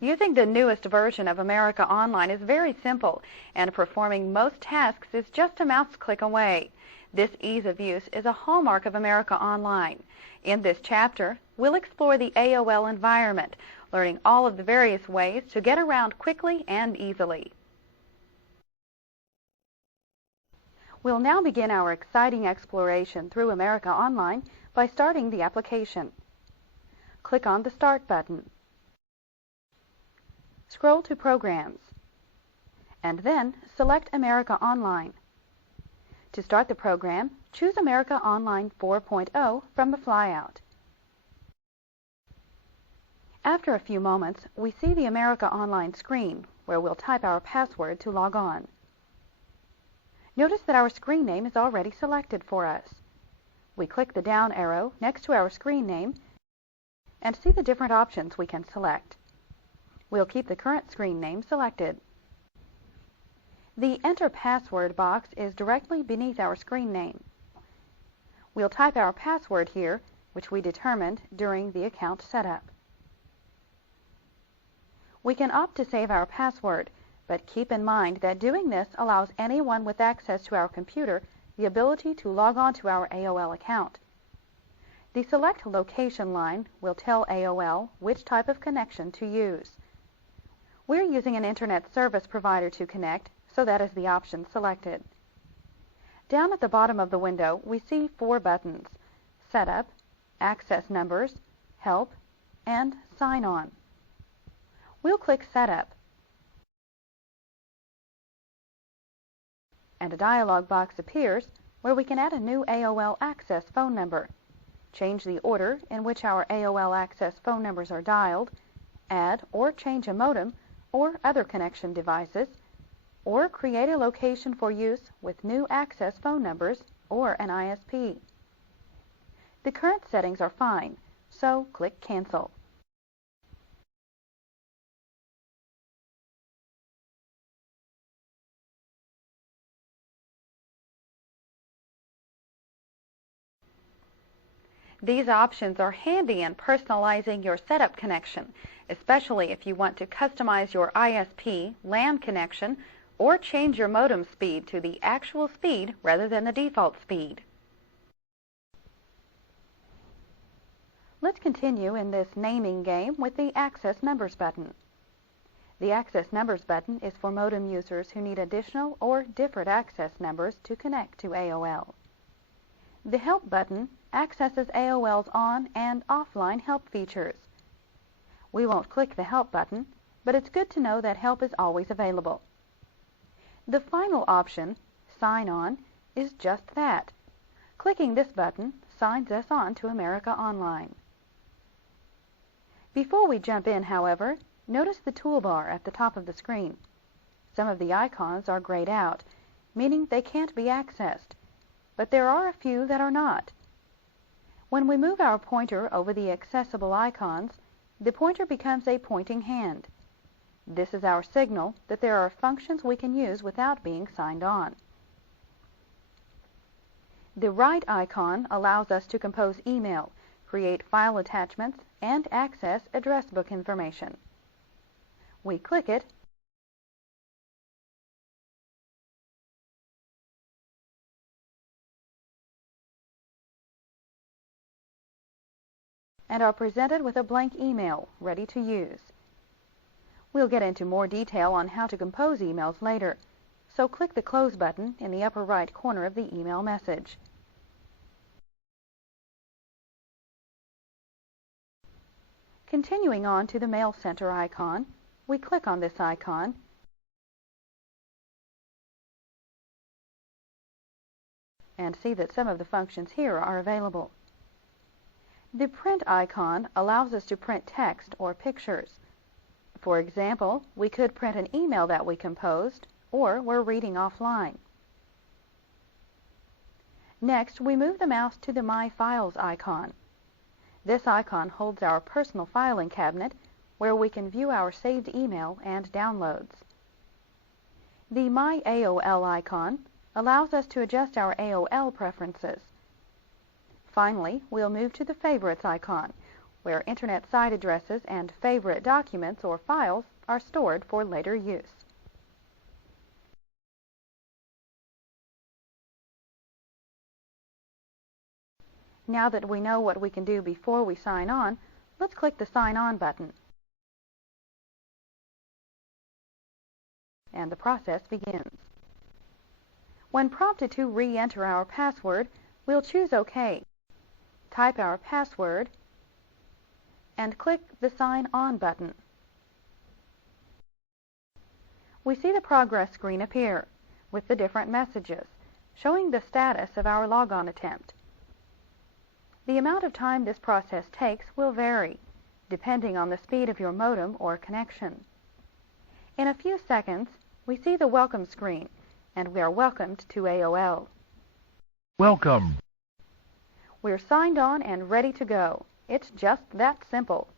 Using the newest version of America Online is very simple, and performing most tasks is just a mouse click away. This ease of use is a hallmark of America Online. In this chapter, we'll explore the AOL environment, learning all of the various ways to get around quickly and easily. We'll now begin our exciting exploration through America Online by starting the application. Click on the Start button. Scroll to Programs, and then select America Online. To start the program, choose America Online 4.0 from the flyout. After a few moments, we see the America Online screen, where we'll type our password to log on. Notice that our screen name is already selected for us. We click the down arrow next to our screen name and see the different options we can select. We'll keep the current screen name selected. The Enter Password box is directly beneath our screen name. We'll type our password here, which we determined during the account setup. We can opt to save our password, but keep in mind that doing this allows anyone with access to our computer the ability to log on to our AOL account. The Select Location line will tell AOL which type of connection to use. We're using an Internet service provider to connect, so that is the option selected. Down at the bottom of the window, we see 4 buttons: Setup, Access Numbers, Help, and Sign On. We'll click Setup, and a dialog box appears where we can add a new AOL Access phone number, change the order in which our AOL Access phone numbers are dialed, add or change a modem or other connection devices, or create a location for use with new access phone numbers or an ISP. The current settings are fine, so click Cancel. These options are handy in personalizing your setup connection, especially if you want to customize your ISP LAN connection or change your modem speed to the actual speed rather than the default speed. Let's continue in this naming game with the Access Numbers button. The Access Numbers button is for modem users who need additional or different access numbers to connect to AOL. The Help button accesses AOL's on- and offline help features. We won't click the Help button, but it's good to know that help is always available. The final option, Sign On, is just that. Clicking this button signs us on to America Online. Before we jump in, however, notice the toolbar at the top of the screen. Some of the icons are grayed out, meaning they can't be accessed, but there are a few that are not. When we move our pointer over the accessible icons, the pointer becomes a pointing hand. This is our signal that there are functions we can use without being signed on. The right icon allows us to compose email, create file attachments, and access address book information. We click it, and are presented with a blank email ready to use. We'll get into more detail on how to compose emails later, so click the Close button in the upper right corner of the email message. Continuing on to the Mail Center icon, we click on this icon and see that some of the functions here are available. The Print icon allows us to print text or pictures. For example, we could print an email that we composed, or we're reading offline. Next, we move the mouse to the My Files icon. This icon holds our personal filing cabinet, where we can view our saved email and downloads. The My AOL icon allows us to adjust our AOL preferences. Finally, we'll move to the Favorites icon, where Internet site addresses and favorite documents or files are stored for later use. Now that we know what we can do before we sign on, let's click the Sign On button. And the process begins. When prompted to re-enter our password, we'll choose OK, type our password, and click the Sign On button. We see the progress screen appear with the different messages, showing the status of our logon attempt. The amount of time this process takes will vary, depending on the speed of your modem or connection. In a few seconds, we see the welcome screen, and we are welcomed to AOL. Welcome. We're signed on and ready to go. It's just that simple.